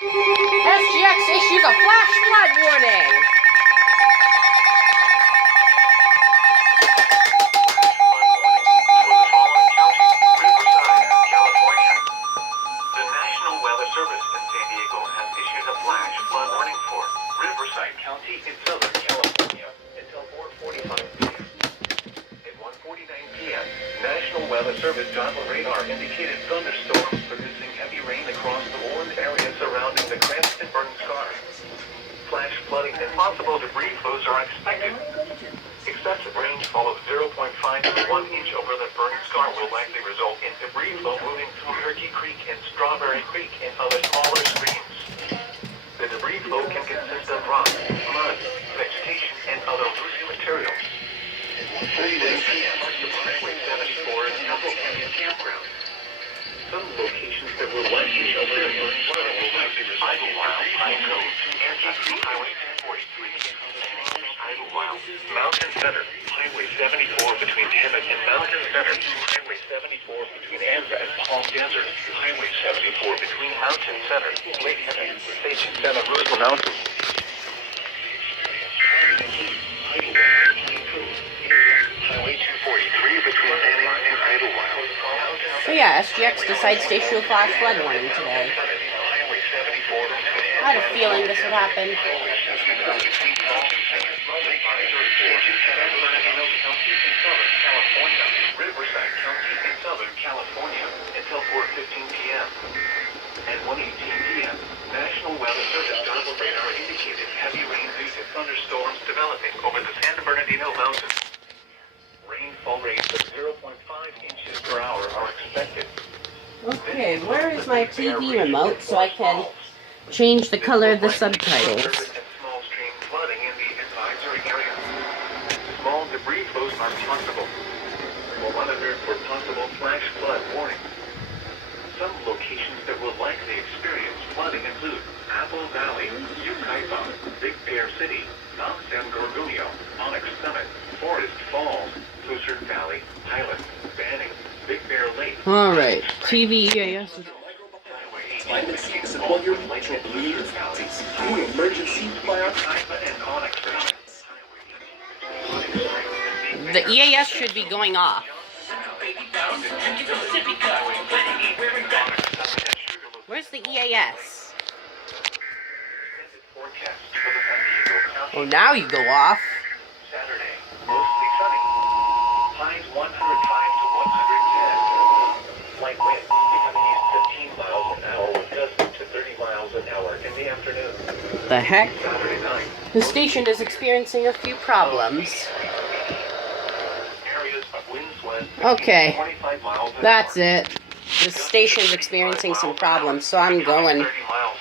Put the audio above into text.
SGX issues a flash flood warning. The National Weather Service in San Diego has issued a flash flood warning for Riverside County in Southern California until 4:45 p.m. At 1:49 p.m., National Weather Service Doppler radar indicated thunderstorms producing heavy rain across the warned area surrounding the Cranston burn scar. Flash flooding and possible debris flows are expected. Excessive rainfall of 0.5 to 1 inch over the burn scar will likely result in debris flow moving through Turkey Creek and Strawberry Creek and other smaller streams. The debris flow can consist of rock, mud, vegetation, and other loose materials. 39 p.m. the Highway 74 is Apple Canyon Campground. Some locations that were likely over the burn scar will likely result in Pine Cove, Highway 243, Idlewild, Mountain Center, Highway 74 between Hemet and Mountain Center, Highway 74 between Anza and Palm Desert, Highway 74 between Mountain Center, Lake Hemet, Station Santa Rosa Mountain. Highway 243 between Anza and Idlewild. So yeah, SGX decides to issue a flash flood warning today. I had a feeling this would happen. Riverside County in Southern California until 4:15 p.m. At 1:18 p.m., National Weather Service Doppler radar indicated heavy rain due to thunderstorms developing over the San Bernardino Mountains. Rainfall rates of 0.5 inches per hour are expected. Okay, where is my TV remote so I can change the color of the subtitles? Small stream flooding in the advisory area. Small debris flows are possible. We'll monitor for possible flash flood warnings. Some locations that will likely experience flooding include Apple Valley, Yucaipa, Big Bear City, Mount San Gorgonio, Onyx Summit, Forest Falls, Lucerne Valley, Highland, Banning, Big Bear Lake. Alright, TV EAS. All your electric Lucerne Valley, emergency fire, and Onyx Valley. The EAS should be going off. Where's the EAS? Oh, now you go off. Saturday, mostly sunny. Highs 105 to 110. Light winds becoming east 15 miles an hour with gusts to 30 miles an hour in the afternoon. The heck? Saturday night. The station is experiencing a few problems. Areas of winds west Okay, 25 miles an that's hour. it. The station's experiencing some problems, so I'm going. 30 miles